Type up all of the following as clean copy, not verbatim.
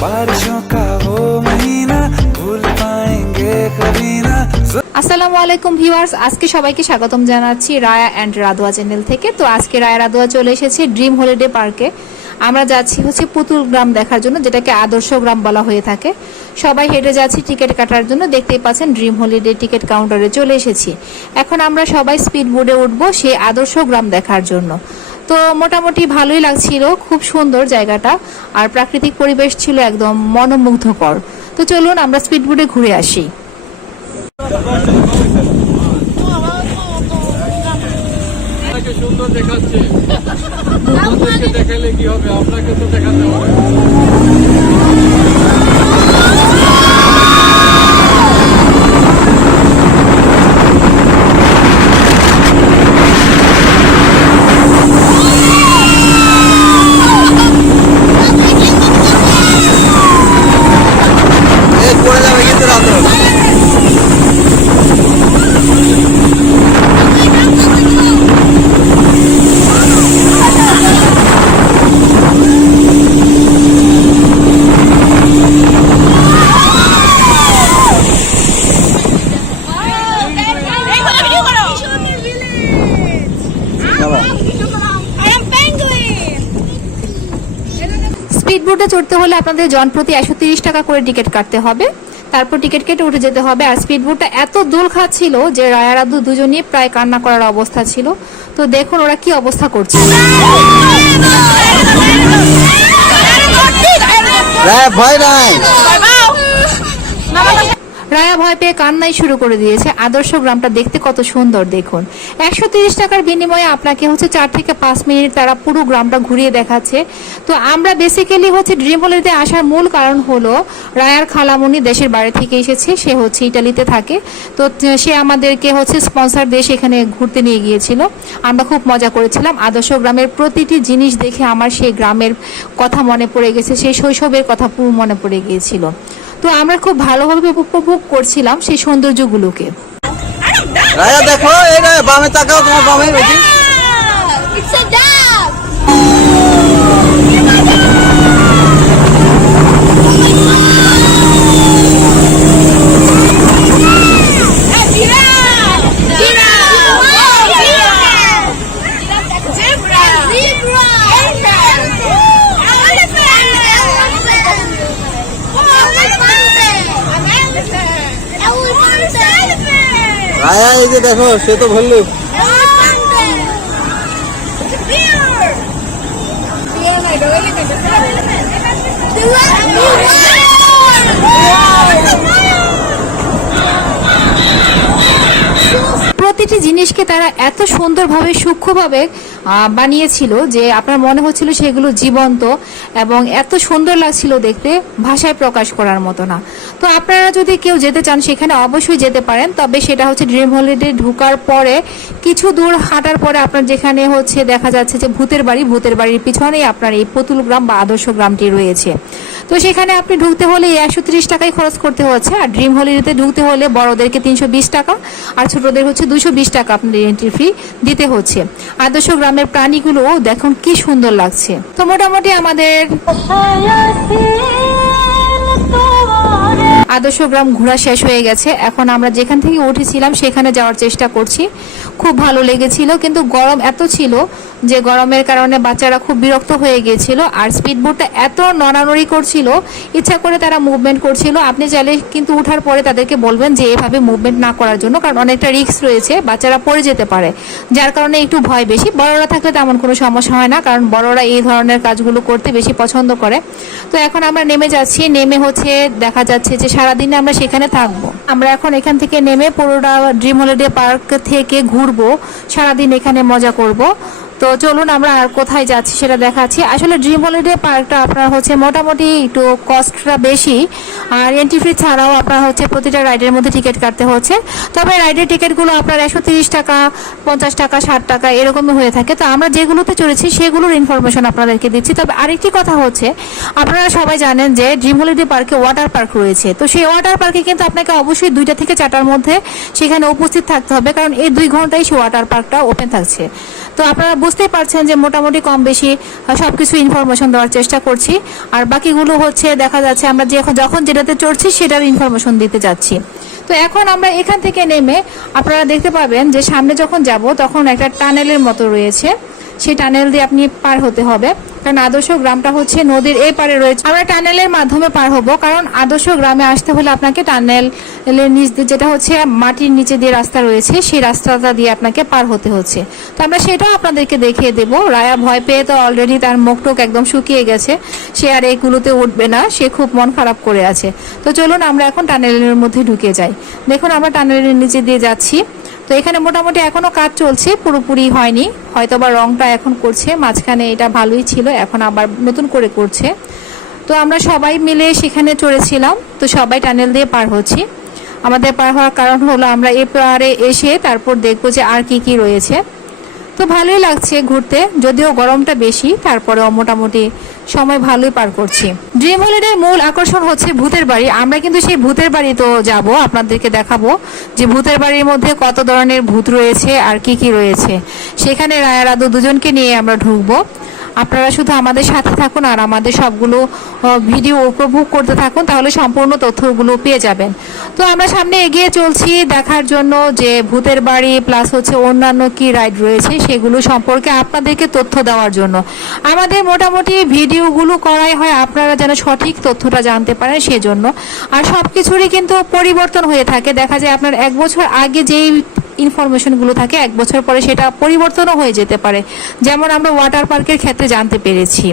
बारिशों का वो महीना भूल पाएंगे कभी ना। আসসালামু আলাইকুম ভিউয়ার্স, আজকে সবাইকে স্বাগতম জানাচ্ছি রায়া অ্যান্ড রাদোয়া চ্যানেল থেকে। তো আজকে রায়া রাদোয়া চলে এসেছে ড্রিম হলিডে পার্কে। আমরা যাচ্ছি হচ্ছে পুতুল গ্রাম দেখার জন্য, যেটাকে আদর্শ গ্রাম বলা হয়ে থাকে। সবাই হেঁটে যাচ্ছি টিকিট কাটার জন্য। দেখতেই পাচ্ছেন ড্রিম হলিডে টিকিট কাউন্টারে চলে এসেছি। এখন আমরা সবাই স্পিড বোটে উঠবো সেই আদর্শ গ্রাম দেখার জন্য। তো মোটামুটি ভালোই লাগছিল, খুব সুন্দর জায়গাটা, আর প্রাকৃতিক পরিবেশ ছিল একদম মনোমুগ্ধকর। তো চলুন আমরা স্পিড বোটে ঘুরে আসি। সুন্দর দেখাচ্ছে, আপনাদেরকে দেখাইলে কি হবে, আপনাকে তো দেখাতে হবে। স্পিড বোটে চড়তে হলে আপনাদের জনপ্রতি 130 টাকা করে টিকিট কাটতে হবে। তারপর টিকিট কেটে উঠে যেতে হবে। আর স্পিড বোটটা এত দোল খাচ্ছিল যে রায়া রাদু দুজনেই প্রায় কান্না করার অবস্থা ছিল। তো দেখুন ওরা কি অবস্থা করছে। রায়া ভয় পেয়ে কান্নাই শুরু করে দিয়েছে। আদর্শ গ্রামটা দেখতে কত সুন্দর দেখুন। 130 টাকার বিনিময়ে আপনাকে হচ্ছে 4 থেকে 5 মিনিট তারা পুরো গ্রামটা ঘুরিয়ে দেখাচ্ছে। তো আমরা বেসিক্যালি হচ্ছে ড্রিম হলিডেতে আসার মূল কারণ হলো রায়ার খালামণি দেশের বাইরে থেকে এসেছে, সে হচ্ছে ইটালিতে থাকে। তো সে আমাদেরকে হচ্ছে স্পন্সর দিয়ে সেখানে ঘুরতে নিয়ে গিয়েছিল। আমরা খুব মজা করেছিলাম। আদর্শ গ্রামের প্রতিটি জিনিস দেখে আমার সেই গ্রামের কথা মনে পড়ে গেছে, সেই শৈশবের কথা পুরো মনে পড়ে গিয়েছিল। তো আমরা খুব ভালোভাবে উপভোগ করছিলাম সেই সৌন্দর্যগুলোকে। রায়া দেখো, এই বামে তাকাও, তোমার বামে বেশি। রায়া এই যে দেখো, সে তো ভল্লুক। প্রতিটি জিনিসকে তারা এত সুন্দরভাবে সূক্ষ্মভাবে বানিয়েছিল যে আপনার মনে হচ্ছিল সেগুলো জীবন্ত এবং এত সুন্দর লাগছিল দেখতে, ভাষায় প্রকাশ করার মতো না। তো আপনারা যদি কেউ যেতে চান সেখানে অবশ্যই যেতে পারেন। তবে সেটা হচ্ছে ড্রিম হলিডে ঢোকার পরে কিছু দূর হাঁটার পরে আপনার যেখানে হচ্ছে দেখা যাচ্ছে যে ভূতের বাড়ির পিছনেই আপনার এই পুতুল গ্রাম বা আদর্শ গ্রামটি রয়েছে। তো সেখানে আপনি ঢুকতে হলে 130 টাকাই খরচ করতে হচ্ছে। আর ড্রিম হলিডেতে ঢুকতে হলে বড়দেরকে 320 টাকা আর ছোটদের হচ্ছে 220 টাকা আপনাদের এন্ট্রি ফি দিতে হচ্ছে। আদর্শ গ্রামের প্রাণীগুলো দেখুন কি সুন্দর লাগছে। তো মোটামুটি আমাদের আদর্শ গ্রাম ঘোরা শেষ হয়ে গেছে। এখন আমরা যেখান থেকে উঠেছিলাম সেখানে যাওয়ার চেষ্টা করছি। খুব ভালো লেগেছিল, কিন্তু গরম এত ছিল যে গরমের কারণে বাচ্চারা খুব বিরক্ত হয়ে গিয়েছিল। আর স্পিড বোটটা এত নড়ানড়ি করছিল, ইচ্ছা করে তারা মুভমেন্ট করছিল। আপনি চাইলে কিন্তু উঠার পরে তাদেরকে বলবেন যে এভাবে মুভমেন্ট না করার জন্য, কারণ অনেকটা রিস্ক রয়েছে, বাচ্চারা পড়ে যেতে পারে, যার কারণে একটু ভয় বেশি। বড়রা থাকলে তেমন কোনো সমস্যা হয় না, কারণ বড়রা এই ধরনের কাজগুলো করতে বেশি পছন্দ করে। তো এখন আমরা নেমে যাচ্ছি। নেমে হচ্ছে দেখা যাচ্ছে যে সারাদিনে আমরা সেখানে থাকবো। আমরা এখন এখান থেকে নেমে পুরোটা ড্রিম হলিডে পার্ক থেকে ঘুরবো, সারাদিন এখানে মজা করব। তো চলুন আমরা আর কোথায় যাচ্ছি সেটা দেখাচ্ছি। আসলে ড্রিম হলিডে পার্কটা আপনার হচ্ছে মোটামুটি একটু কস্টটা বেশি, আর এন্ট্রি ফি ছাড়াও আপনার হচ্ছে প্রতিটা রাইডের মধ্যে টিকিট কাটতে হচ্ছে। তবে রাইডের টিকিটগুলো আপনার 130 টাকা, 50 টাকা, 60 টাকা এরকমই হয়ে থাকে। তো আমরা যেগুলোতে চড়েছি সেগুলোর ইনফরমেশন আপনাদেরকে দিচ্ছি। তবে আরেকটি কথা হচ্ছে, আপনারা সবাই জানেন যে ড্রিম হলিডে পার্কে ওয়াটার পার্ক রয়েছে। তো সেই ওয়াটার পার্কে কিন্তু আপনাকে অবশ্যই 2টা থেকে 4টার মধ্যে সেখানে উপস্থিত থাকতে হবে, কারণ এই 2 ঘন্টায় সেই ওয়াটার পার্কটা ওপেন থাকছে। তো আপনারা বুঝতেই পারছেন যে মোটামুটি কম বেশি সবকিছু ইনফরমেশন দেওয়ার চেষ্টা করছি, আর বাকিগুলো হচ্ছে দেখা যাচ্ছে আমরা যখন যেটাতে চড়ছি সেটার ইনফরমেশন দিতে যাচ্ছি। তো এখন আমরা এখান থেকে নেমে আপনারা দেখতে পাবেন যে সামনে যখন যাব তখন একটা টানেলের মতো রয়েছে, সেই টানেল দিয়ে আপনি পার হতে হবে, কারণ আদর্শ গ্রামটা হচ্ছে নদীর এই পারে রয়েছে। আমরা টানেলের মাধ্যমে পার হব, কারণ আদর্শ গ্রামে আসতে হলে আপনাকে টানেলের নিচ দিয়ে, যেটা হচ্ছে মাটির নিচে দিয়ে রাস্তা রয়েছে, সেই রাস্তাটা দিয়ে আপনাকে পার হতে হচ্ছে। তো আমরা সেটাও আপনাদেরকে দেখিয়ে দেব। রায়া ভয় পেয়ে তো অলরেডি তার মুখ টুক একদম শুকিয়ে গেছে, সে আর এইগুলোতে উঠবে না, সে খুব মন খারাপ করে আছে। তো চলুন আমরা এখন টানেলের মধ্যে ঢুকে যাই। দেখুন আমরা টানেলের নিচে দিয়ে যাচ্ছি। তো এখানে মোটামুটি এখনো কাজ চলছে, পুরোপুরি হয়নি, হয়তো বা রংটা এখন করছে, মাঝখানে এটা ভালোই ছিল, এখন আবার নতুন করে করছে। তো আমরা সবাই মিলে সেখানে চড়েছিলাম, তো সবাই টানেল দিয়ে পার হচ্ছি। আমাদের পার হওয়ার কারণ হলো আমরা এ পারে এসে তারপর দেখবো যে আর কি কি রয়েছে। তো ভালোই লাগছে ঘুরতে, যদিও গরমটা বেশি, তারপরেও মোটামুটি সময় ভালোই পার করছি। ড্রিম হলিডের মূল আকর্ষণ হচ্ছে ভূতের বাড়ি। আমরা কিন্তু সেই ভূতের বাড়ি তো যাব, আপনাদেরকে দেখাবো যে ভূতের বাড়ির মধ্যে কত ধরনের ভূত রয়েছে আর কি কি রয়েছে। সেখানে রায়া রাধু দুজনকে নিয়ে আমরা ঢুকবো। আপনারা শুধু আমাদের সাথে থাকুন আর আমাদের সবগুলো ভিডিও উপভোগ করতে থাকুন, তাহলে সম্পূর্ণ তথ্যগুলো পেয়ে যাবেন। তো আমরা সামনে এগিয়ে চলছি দেখার জন্য যে ভূতের বাড়ি প্লাস হচ্ছে অন্যান্য কি রাইড রয়েছে সেগুলো সম্পর্কে আপনাদেরকে তথ্য দেওয়ার জন্য। আমাদের মোটামুটি ভিডিওগুলো করাই হয় আপনারা যেন সঠিক তথ্যটা জানতে পারেন সেজন্য। আর সব কিছুরই কিন্তু পরিবর্তন হয়ে থাকে, দেখা যায় আপনার 1 বছর আগে যেই ইনফরমেশনগুলো থাকে 1 বছর পরে সেটা পরিবর্তনও হয়ে যেতে পারে, যেমন আমরা ওয়াটার পার্কের ক্ষেত্রে জানতে পেরেছি।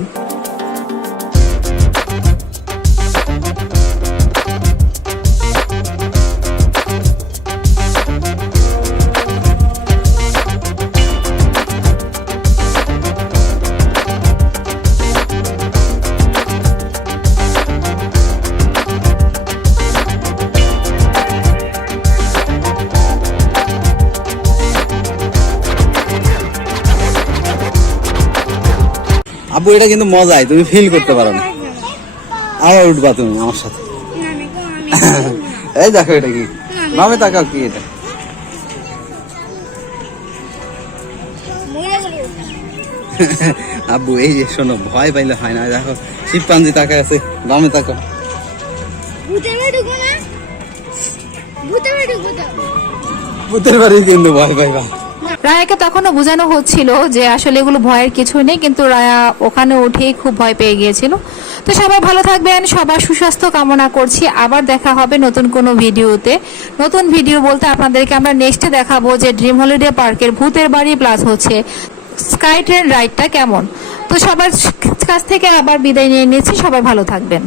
আব্বু এটা কিন্তু মজাই, তুমি ফিল করতে পারো না। আবার উঠবা তুমি আমার সাথে। এই দেখো এটা কি, বামে তাকাও, কি এটা? আব্বু এই যে শোনো, ভয় পাইলে হয় না। দেখো শিবপাঞ্জি তাকায় আছে, বামে তাকাও। ভূতের বাড়ি কিন্তু ভয় পাইবা। রায়াকে তখনও বোঝানো হচ্ছিল যে আসলে এগুলো ভয়ের কিছু নেই, কিন্তু রায়া ওখানে উঠেই খুব ভয় পেয়ে গিয়েছিল। তো সবাই ভালো থাকবেন, সবার সুস্বাস্থ্য কামনা করছি। আবার দেখা হবে নতুন কোনো ভিডিওতে। নতুন ভিডিও বলতে আপনাদেরকে আমরা নেক্সটে দেখাবো যে ড্রিম হলিডে পার্কের ভূতের বাড়ি প্লাস হচ্ছে স্কাই ট্রেন রাইডটা কেমন। তো সবার কাছ থেকে আবার বিদায় নিয়ে নিচ্ছি, সবাই ভালো থাকবেন।